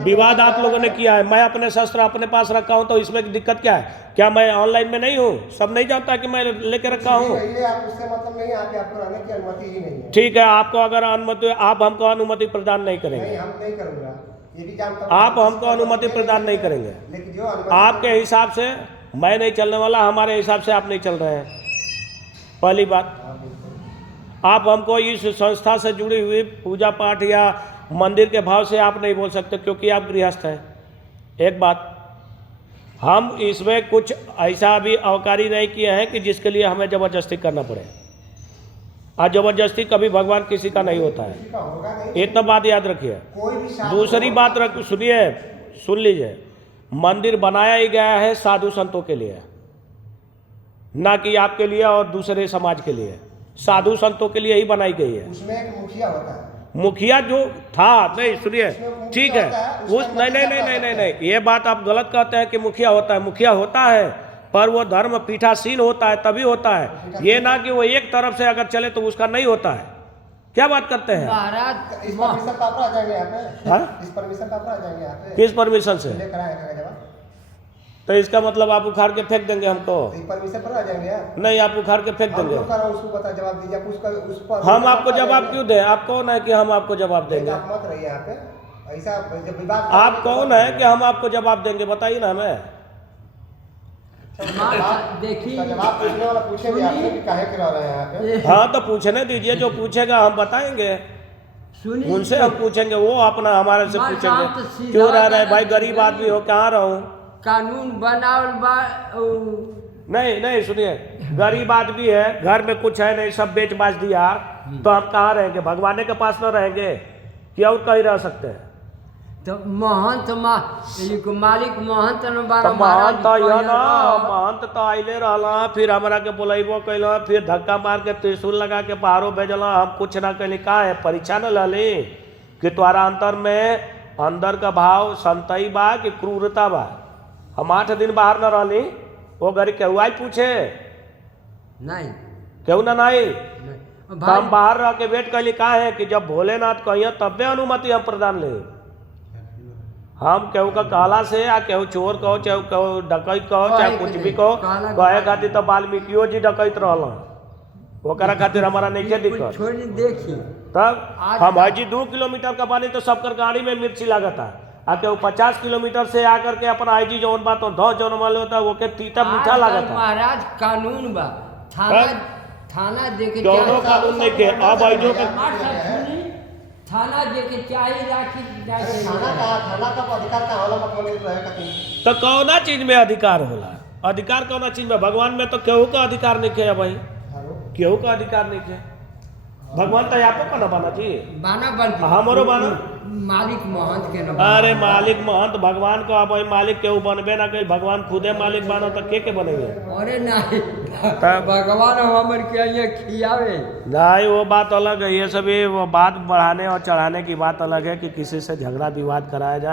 विवाद आप लोगों ने किया है। मैं अपने शस्त्र अपने पास रखा हूं, तो इसमें दिक्कत क्या है? क्या मैं ऑनलाइन में नहीं हूं? सब नहीं जानता कि मैं लेके रखा हूं। आप उससे मतलब नहीं, आपको रहने की अनुमति ही नहीं है। ठीक है, आपको अगर अनुमति, आप हमको अनुमति प्रदान नहीं करेंगे। नहीं, हम नहीं करूंगा, ये भी जानता हूं। आप हमको अनुमति प्रदान नहीं करेंगे। लेकिन जो अनुमति आपके हिसाब से मैं नहीं चलने वाला, हमारे हिसाब से आप नहीं चल रहे हैं। पहली बात, आप हमको इस संस्था से जुड़ी हुई पूजा पाठ या मंदिर के भाव से आप नहीं बोल सकते, क्योंकि आप गृहस्थ हैं। एक बात, हम इसमें कुछ ऐसा भी अवकारी नहीं किए हैं कि जिसके लिए हमें ज़बरदस्ती करना पड़े। आज ज़बरदस्ती कभी भगवान किसी का नहीं होता है, इतना बात याद रखिए। दूसरी बात सुनिए, सुन लीजिए, मंदिर बनाया ही गया है साधु संतों के लिए, ना कि आपके लिए और दूसरे समाज के लिए। साधु संतों के लिए ही बनाई गई है। उसमें एक मुखिया होता है, मुखिया जो था, नहीं सुनिए, ठीक है, उस नहीं नहीं नहीं नहीं नहीं नहीं, ये बात आप गलत कहते हैं कि मुखिया होता है। मुखिया होता है, पर वो धर्म पीठासीन होता है, तभी होता है। ये ना कि वो एक तरफ से अगर चले तो उसका नहीं होता है। क्या बात करते हैं महाराज? इस परमिशन पापा आ जाएंगे यहाँ पे। हाँ? इस परमिशन पापा आ जाएंगे यहाँ पे। किस परमिशन से? लेकर आएगा जवाब। तो इसका मतलब आप उखाड़ के फेंक देंगे हमको? परमिशन पर आ जाएंगे यार। नहीं, आप उखाड़ के फेंक देंगे। उसको बता, जवाब दीजिए उस पर। हम आपको जवाब क्यों दें? आप कौन है कि हम आपको जवाब देंगे? आप मत रहिए यहाँ पे ऐसा, जब विवाद। आप कौन है कि हम आपको जवाब देंगे? बताइए ना हमें। देखिए, जवाब पूछने वाला पूछेंगे आपसे कि काहे करा रहे हैं यहाँ पे। हाँ, तो पूछने दीजिए, जो पूछेगा हम बताएंगे, उनसे हम पूछेंगे, वो अपना हमारे से पूछेंगे क्यों रह रहे भाई, गरीब आदमी हो, कहाँ रहूं? कानून बनावल बा। नहीं नहीं, सुनिए, गरीब आदमी है, घर में कुछ है नहीं, सब बेच बाच दिया, तो हम कहाँ रहेंगे? भगवान के पास न रहेंगे कि और कहीं रह सकते हैं? तो महंत मालिक महंत न तो महंत यह ना, महंत तो आइले रहला, फिर हमरा के बोलेबो कैला, फिर धक्का मार के त्रिशूल लगा के बाहरों भेजला, हम कुछ ना कैली। का है? परीक्षा न लली कि तुम्हारा अंतर में अंदर का भाव संतई बा कि क्रूरता बा? हम 8 दिन बाहर न रहली, वो घड़ी केहू आई पूछे? नहीं, केहू ना नहीं। नहीं। तो हम बाहर रह के वेट कैली। का है कि जब भोलेनाथ कहिए तबे अनुमति हम प्रदान ले। हम केहू का कहला से, या केहू चोर कहो, चाहे केहू डकैत कहो, चाहे कुछ भी कहो, कहे खातिर तो वाल्मीकियो जी डकैत रहला, ओकरा खातिर हमारा नहीं दिक्कत। छोड़ी देखिए, तब हम हाजी 2 किलोमीटर का पानी तो सबकर गाड़ी में मिर्ची लागता, आ केहू 50 किलोमीटर से आकर के अपना आईजी जौन बात धो जौन वाले होता है वो के तीता मीठा लागता। महाराज कानून बा, थाना देके दोनों कानून नहीं के। अब आईजो के थाना देके चाहिए राखी थाना का अधिकार का होला रहेगा। तो कौना चीज में अधिकार होला? अधिकार कौना चीज में? भगवान में तो केहू का अधिकार नहीं है भाई, केहू का अधिकार नहीं है। भगवान तो आपको का ना बना चाहिए, बाना बन हमरो बाना मालिक महंत के ना। अरे मालिक महंत भगवान को अब मालिक केहू बनबे ना कहीं, भगवान खुदे मालिक बनो तो के बनेंगे? अरे नहीं, भगवान हमर के ये खियावे नहीं, वो बात अलग है। ये सभी वो बात बढ़ाने और चढ़ाने की बात अलग है कि किसी से झगड़ा विवाद कराया जाए।